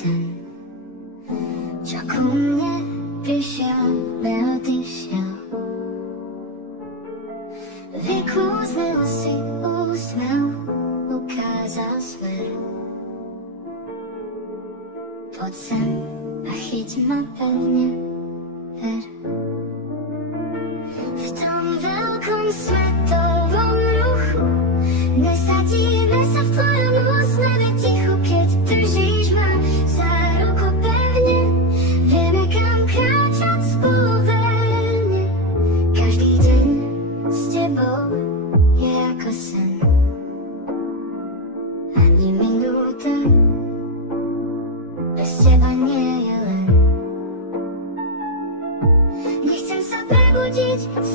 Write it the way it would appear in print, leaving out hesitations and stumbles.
ten, čo ku mne prišiel, neodišiel. Vykúznil si úsmev, ukázal smer. Poď sem a chyť ma pevne, ver. V tom veľkom svetovom ruchu nesadíme sa v tvojom úsmeve tichu, keď držíš ma za ruku pevne. Vieme, kam kráčať spolu verne. Každý deň s tebou je ako sen. Ani minúta bez teba nie je len. Nechcem sa prebudiť z